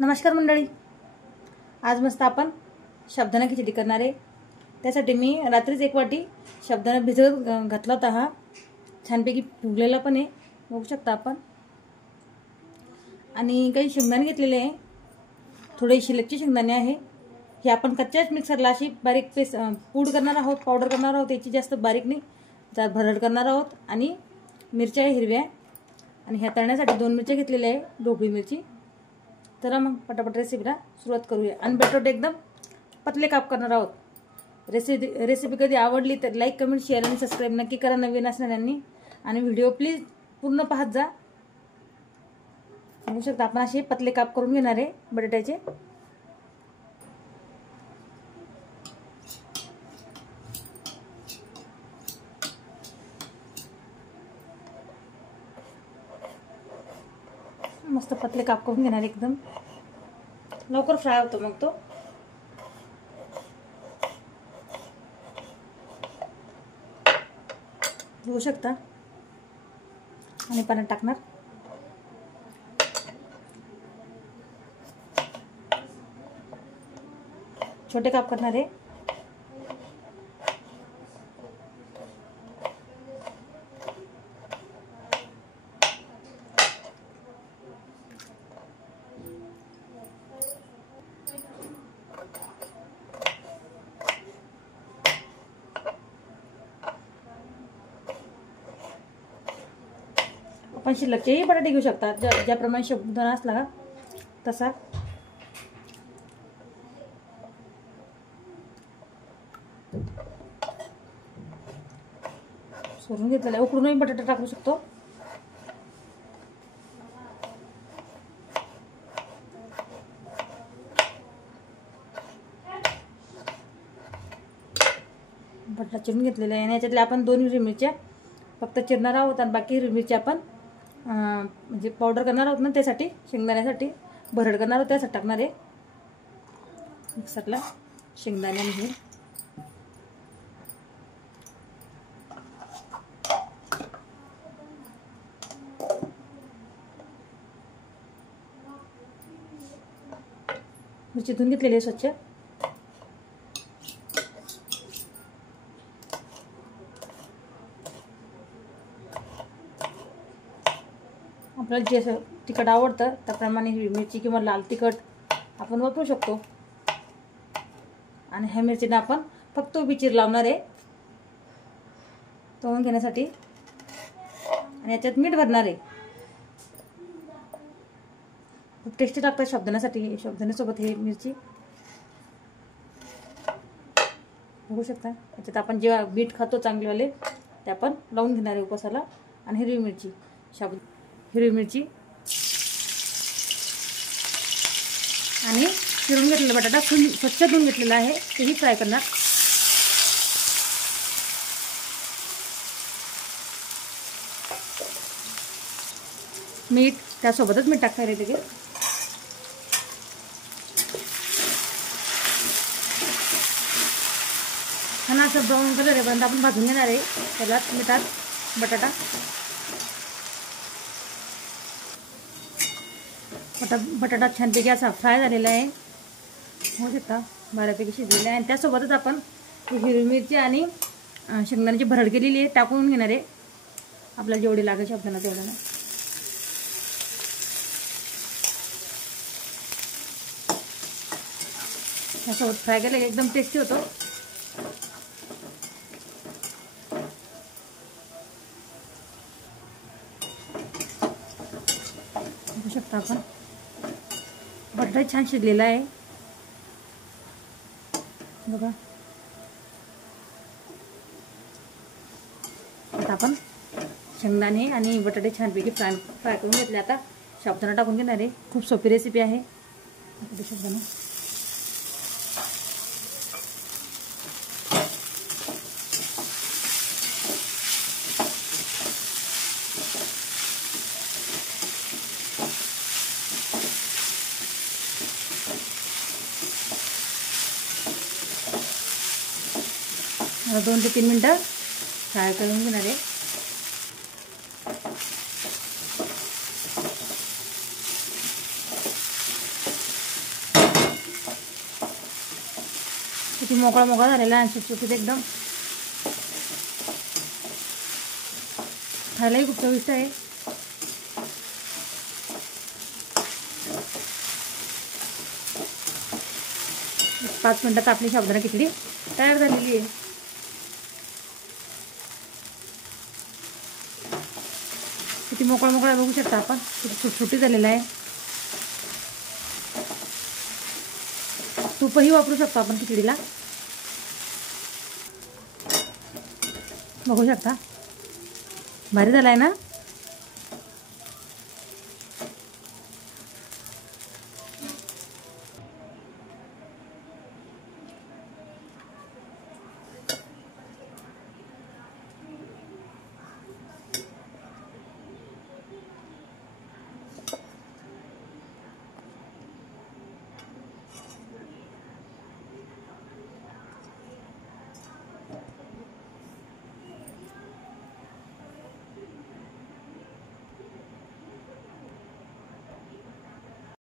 नमस्कार मंडळी, आज मस्त आपण साबुदाणा खिचडी करणार आहे। त्यासाठी मी रात्रीच 1 वाटी साबुदाणा भिजत घातला होता। हा छानपैकी फुगलेला पण आहे, बघू शकता आपण। आणि काही शेंगदाणे घेतलेले आहे, थोडे शिल्लकचे शेंगदाणे आहे। हे आपण कच्च्याच मिक्सरला अशी बारीक पेस्ट पूड करणार आहोत, पावडर करणार आहोत। याची जास्त बारीक नाही, जरा भरड करणार आहोत। आणि मिरच्या हिरव्या आणि ह्या तळण्यासाठी 2 मिरच्या घेतलेल्या आहे, ढोबळी मिरची। तर मग पटापट रेसिपीला सुरुवात करूया। आणि बटाटे एकदम पतले काप करणार आहोत। रेसिपी कधी आवडली तर लाईक, कमेंट, शेअर आणि सबस्क्राइब नक्की करा नवीन असणाऱ्यांनी। आणि व्हिडिओ प्लीज पूर्ण पाहत जा। बघू शकता आपण असे पतले काप करून घेणार आहे बटाट्याचे। मस्त पतले काप करून घेणार, एकदम लवकर फ्राय होतो मग तो। बघू शकता। आणि पाण्यात टाकणार। छोटे काप करणार आहे। आपण शिल्लकचेही बटाटे घेऊ शकता, ज्याप्रमाणे साबुदाणा असला का तसा। सोडून घेतलेला उकडूनही बटाटे टाकू शकतो। बटाटा चिरून घेतलेला आहे। आणि याच्यातले आपण 2 हिरवी मिरच्या फक्त चिरणार आहोत आणि बाकी हिरवी मिरची आपण म्हणजे पावडर करणार आहोत ना, त्यासाठी शेंगदाण्यासाठी भरड करणार आहोत, त्यासाठी टाकणार आहे मिक्सरला शेंगदाणे आणि हे। मिरची धुवून घेतलेली आहे स्वच्छ। आपल्याला जे तिखट आवडतं त्याप्रमाणे हिरवी मिरची किंवा लाल तिखट आपण वापरू शकतो। आणि ह्या मिरचीने आपण फक्त उभी चीर लावणार आहे तळून घेण्यासाठी। आणि याच्यात मीठ भरणार आहे। खूप टेस्टी लागतात साबुदाण्यासाठी, साबुदाण्यासोबत हे मिरची। बघू शकता याच्यात आपण जेव्हा बीट खातो चांगलेवाले ते आपण लावून घेणार आहे उपासाला। आणि हिरवी मिरची, हिरवी मिरची आणि चिरून घेतलेला बटाटा स्वच्छ धुवून घेतलेला आहे, तेही फ्राय करणार। मीठ त्यासोबतच मीठ टाकणार आहे त्याचे। छान असं ब्राऊन कलर आहे आपण भाजून घेणार आहे त्याला मिठात बटाटा। बटाटा छानपैकी असा फ्राय झालेला आहे, होऊ शकता बऱ्यापैकी शिजलेला आहे। आणि त्यासोबतच आपण हिरवी मिरची आणि शेंगदाण्याची भरड केलेली आहे टाकून घेणार आहे, आपल्याला जेवढी लागेल साबुदाणा तेवढं। त्यासोबत फ्राय केलं एकदम टेस्टी होतो। बघू शकता आपण बटाटा छान शिजलेला आहे बघा। आता आपण शेंगदाणे आणि बटाटे छानपैकी फ्राय करून घेतले। आता साबुदाणा टाकून घेणार आहे। खूप सोपी रेसिपी आहे साबुदाणा। मला 2 ते 3 मिनिटं फ्राय करून घेणार आहे। किती मोकळा मोकळा झालेला आहे, सुटसुटीत एकदम. खायलाही खूप चविष्ट आहे. पाच मिनिटात आपली साबुदाणा खिचडी तयार झालेली आहे. किती मोकळा मोकळा बघू शकता आपण, किती सुटसुटी झालेला आहे. तूपही वापरू शकतो आपण खिचडीला. बघू शकता, भारी झाला आहे ना.